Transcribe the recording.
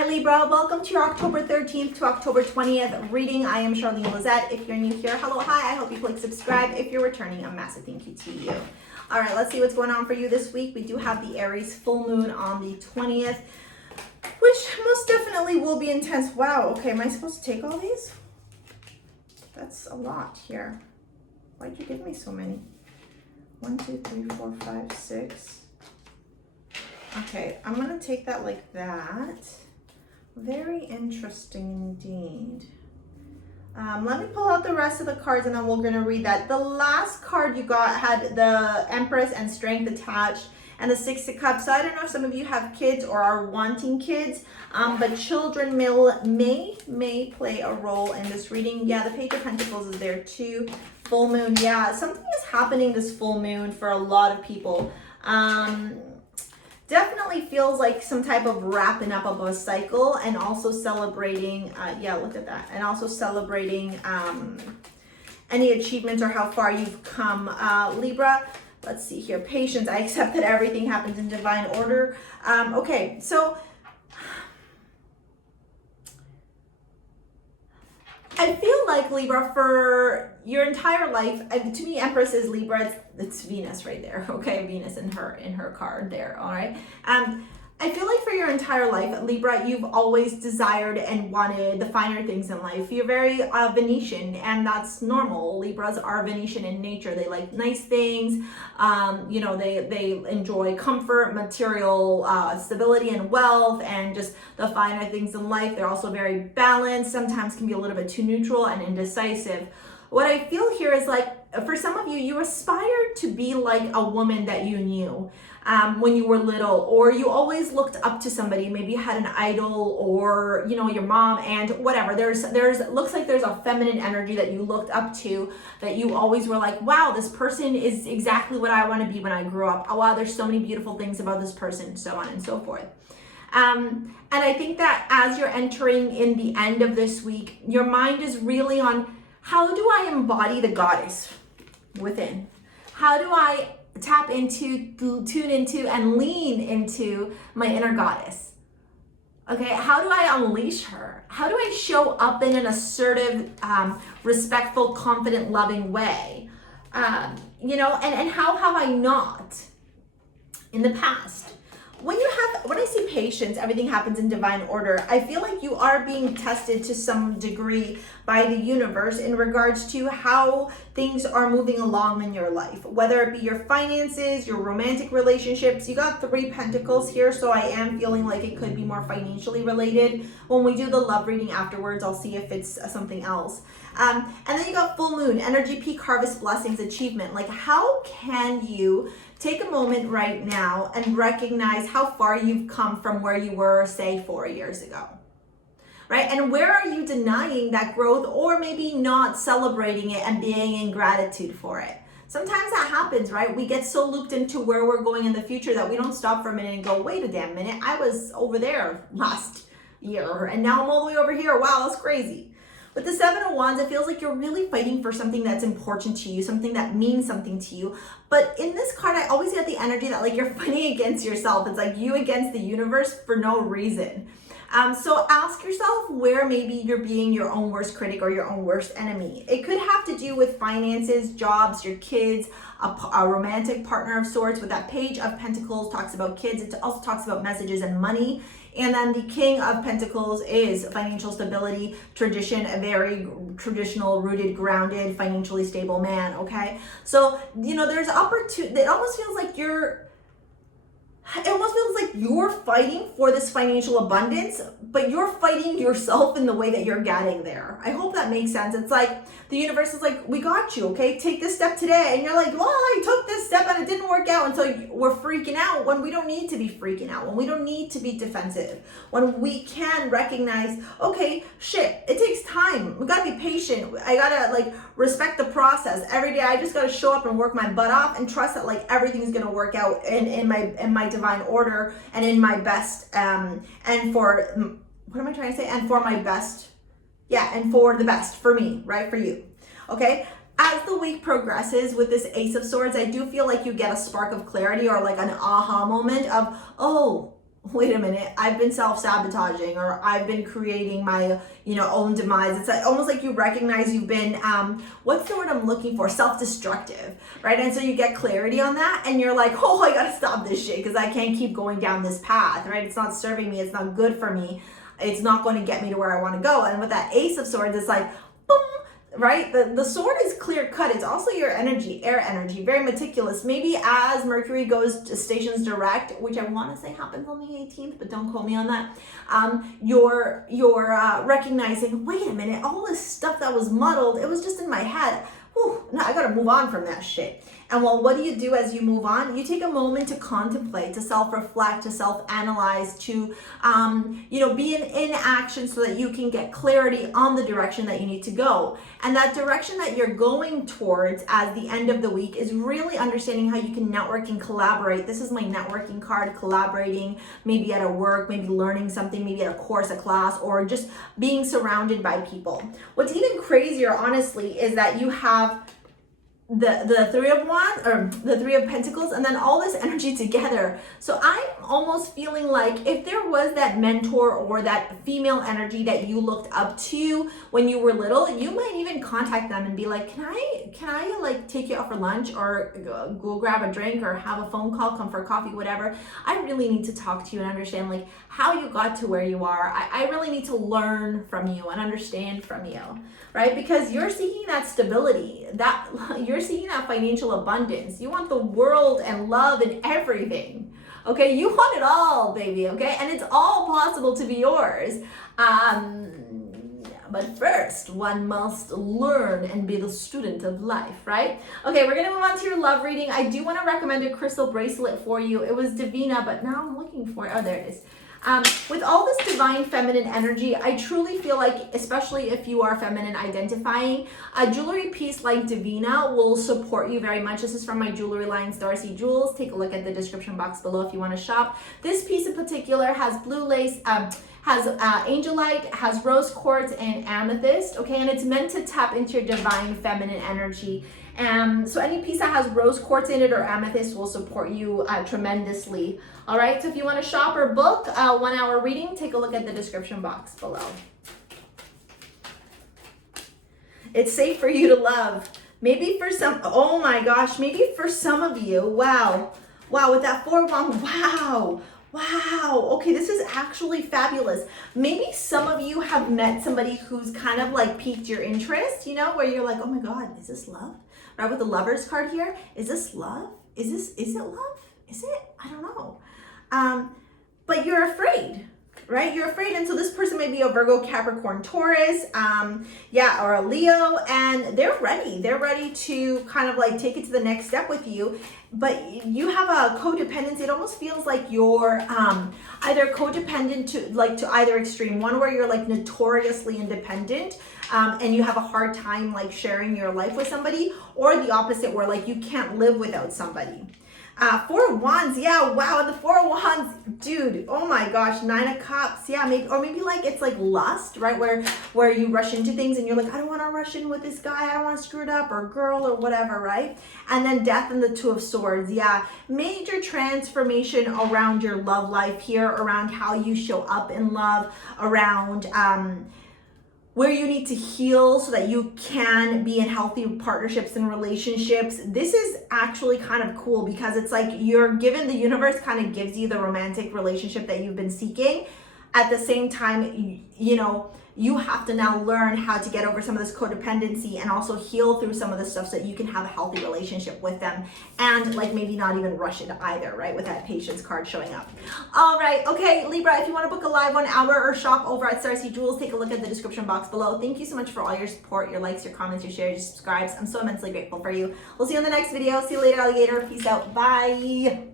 Hi Libra, welcome to your October 13th to October 20th reading. I am Charlene Lizette. If you're new here, hello, hi. I hope you click subscribe. If you're returning, a massive thank you to you. All right, let's see what's going on for you this week. We do have the Aries full moon on the 20th, which most definitely will be intense. Wow, okay, am I supposed to take all these? That's a lot here. Why'd you give me so many? 1, 2, 3, 4, 5, 6. Okay, I'm gonna take that like that. Very interesting indeed. Let me pull out the rest of the cards and then we're gonna read that. The last card you got had the Empress and Strength attached and the Six of Cups. So I don't know if some of you have kids or are wanting kids, but children may play a role in this reading. Yeah, the Page of Pentacles is there too. Full moon, yeah, something is happening this full moon for a lot of people. Definitely feels like some type of wrapping up of a cycle and also celebrating, yeah, look at that. And also celebrating any achievements or how far you've come. Libra, let's see here, patience. I accept that everything happens in divine order. Okay, so I feel like Libra for your entire life, to me, Empress is Libra. It's Venus right there. Okay, Venus in her card there. All right. I feel like for your entire life, Libra, you've always desired and wanted the finer things in life. You're very Venetian, and that's normal. Libras are Venetian in nature. They like nice things. You know, they enjoy comfort, material stability and wealth, and just the finer things in life. They're also very balanced. Sometimes can be a little bit too neutral and indecisive. What I feel here is like, for some of you, you aspired to be like a woman that you knew when you were little, or you always looked up to somebody. Maybe you had an idol, or you know, your mom, and whatever. There's looks like there's a feminine energy that you looked up to, that you always were like, wow, this person is exactly what I want to be when I grew up. Oh wow, there's so many beautiful things about this person, so on and so forth. And I think that as you're entering in the end of this week, your mind is really on, how do I embody the goddess within? How do I tap into, tune into, and lean into my inner goddess? Okay, how do I unleash her? How do I show up in an assertive, respectful, confident, loving way? You know, and how have I not in the past? When I see patience, everything happens in divine order. I feel like you are being tested to some degree by the universe in regards to how things are moving along in your life, whether it be your finances, your romantic relationships. You got 3 pentacles here, so I am feeling like it could be more financially related. When we do the love reading afterwards, I'll see if it's something else. And then you got full moon, energy, peak, harvest, blessings, achievement. Like, how can you take a moment right now and recognize how far you've come from where you were, say, 4 years ago, right? And where are you denying that growth, or maybe not celebrating it and being in gratitude for it? Sometimes that happens, right? We get so looped into where we're going in the future that we don't stop for a minute and go, wait a damn minute, I was over there last year and now I'm all the way over here. Wow, that's crazy. With the 7 of Wands, it feels like you're really fighting for something that's important to you, something that means something to you. But in this card, I always get the energy that like you're fighting against yourself. It's like you against the universe for no reason. So ask yourself where maybe you're being your own worst critic or your own worst enemy. It could have to do with finances, jobs, your kids, a romantic partner of sorts. With that Page of Pentacles talks about kids. It also talks about messages and money. And then the King of Pentacles is financial stability, tradition, a very traditional, rooted, grounded, financially stable man, okay? So, you know, there's opportunity. It almost feels like you're fighting for this financial abundance, but you're fighting yourself in the way that you're getting there. I hope that makes sense. It's like the universe is like, we got you, okay? Take this step today. And you're like, well, I took this step and it didn't work out. And so we're freaking out when we don't need to be freaking out, when we don't need to be defensive, when we can recognize, okay, shit, it takes time. We gotta be patient. I gotta like respect the process. Every day I just gotta show up and work my butt off and trust that like everything's gonna work out in my divine order and in my best, and for, what am I trying to say? And for my best, yeah, and for the best for me, right? For you, okay? As the week progresses with this Ace of Swords, I do feel like you get a spark of clarity or like an aha moment of, oh, wait a minute, I've been self-sabotaging, or I've been creating my, own demise. It's like, almost like you recognize you've been, what's the word I'm looking for? Self-destructive, right? And so you get clarity on that, and you're like, oh, I gotta stop this shit, because I can't keep going down this path, right? It's not serving me. It's not good for me. It's not going to get me to where I want to go. And with that Ace of Swords, it's like, boom, right? The sword is clear cut. It's also your energy, air energy, very meticulous. Maybe as Mercury goes to stations direct, which I want to say happens on the 18th, but don't quote me on that. You're recognizing, wait a minute, all this stuff that was muddled, it was just in my head. Whew, no, I got to move on from that shit. And well, what do you do as you move on? You take a moment to contemplate, to self-reflect, to self-analyze, to, be in action so that you can get clarity on the direction that you need to go. And that direction that you're going towards at the end of the week is really understanding how you can network and collaborate. This is my networking card, collaborating, maybe at a work, maybe learning something, maybe at a course, a class, or just being surrounded by people. What's even crazier, honestly, is that you have the Three of Wands, or the Three of Pentacles, and then all this energy together. So I'm almost feeling like if there was that mentor or that female energy that you looked up to when you were little, you might even contact them and be like, can I like take you out for lunch, or go grab a drink, or have a phone call, come for coffee, whatever. I really need to talk to you and understand like how you got to where you are. I really need to learn from you and understand from you, right? Because you're seeking that stability, that you're seeking that financial abundance. You want the world and love and everything. Okay, you want it all, baby. Okay, and it's all possible to be yours. But first, one must learn and be the student of life, right? Okay, we're gonna move on to your love reading. I do want to recommend a crystal bracelet for you. It was Divina, but now I'm looking for it. Oh, there it is. With all this divine feminine energy, I truly feel like, especially if you are feminine identifying, a jewelry piece like Divina will support you very much. This is from my jewelry line, STARSEA Jewels. Take a look at the description box below if you want to shop. This piece in particular has blue lace, has angelite, has rose quartz, and amethyst, okay? And it's meant to tap into your divine feminine energy. So any piece that has rose quartz in it or amethyst will support you tremendously. All right, so if you want to shop or book a 1 hour reading, take a look at the description box below. It's safe for you to love. Maybe for some, oh my gosh, maybe for some of you, wow, with that 4 of Wands, wow, okay, this is actually fabulous. Maybe some of you have met somebody who's kind of like piqued your interest, where you're like, oh my God, is this love? Right, with the Lovers card here, is this love? Is it love? Is it? I don't know. But you're afraid, right? You're afraid. And so this person may be a Virgo, Capricorn, Taurus, or a Leo, and they're ready. They're ready to kind of like take it to the next step with you. But you have a codependency. It almost feels like you're either codependent to either extreme. One where you're like notoriously independent, and you have a hard time like sharing your life with somebody, or the opposite where like you can't live without somebody. 4 of Wands, yeah, wow, the 4 of Wands, dude, oh my gosh, 9 of Cups, yeah, maybe like it's like lust, right, where you rush into things and you're like, I don't want to rush in with this guy, I don't want to screw it up, or girl, or whatever, right? And then Death and the 2 of Swords, yeah, major transformation around your love life here, around how you show up in love, around where you need to heal so that you can be in healthy partnerships and relationships. This is actually kind of cool because it's like you're given, the universe kind of gives you the romantic relationship that you've been seeking. At the same time, you have to now learn how to get over some of this codependency and also heal through some of this stuff so that you can have a healthy relationship with them, and like maybe not even rush into either, right, with that patience card showing up. All right, okay, Libra, if you want to book a live 1 hour or shop over at STARSEA Jewels, take a look at the description box below. Thank you so much for all your support, your likes, your comments, your shares, your subscribes. I'm so immensely grateful for you. We'll see you in the next video. See you later, alligator. Peace out. Bye.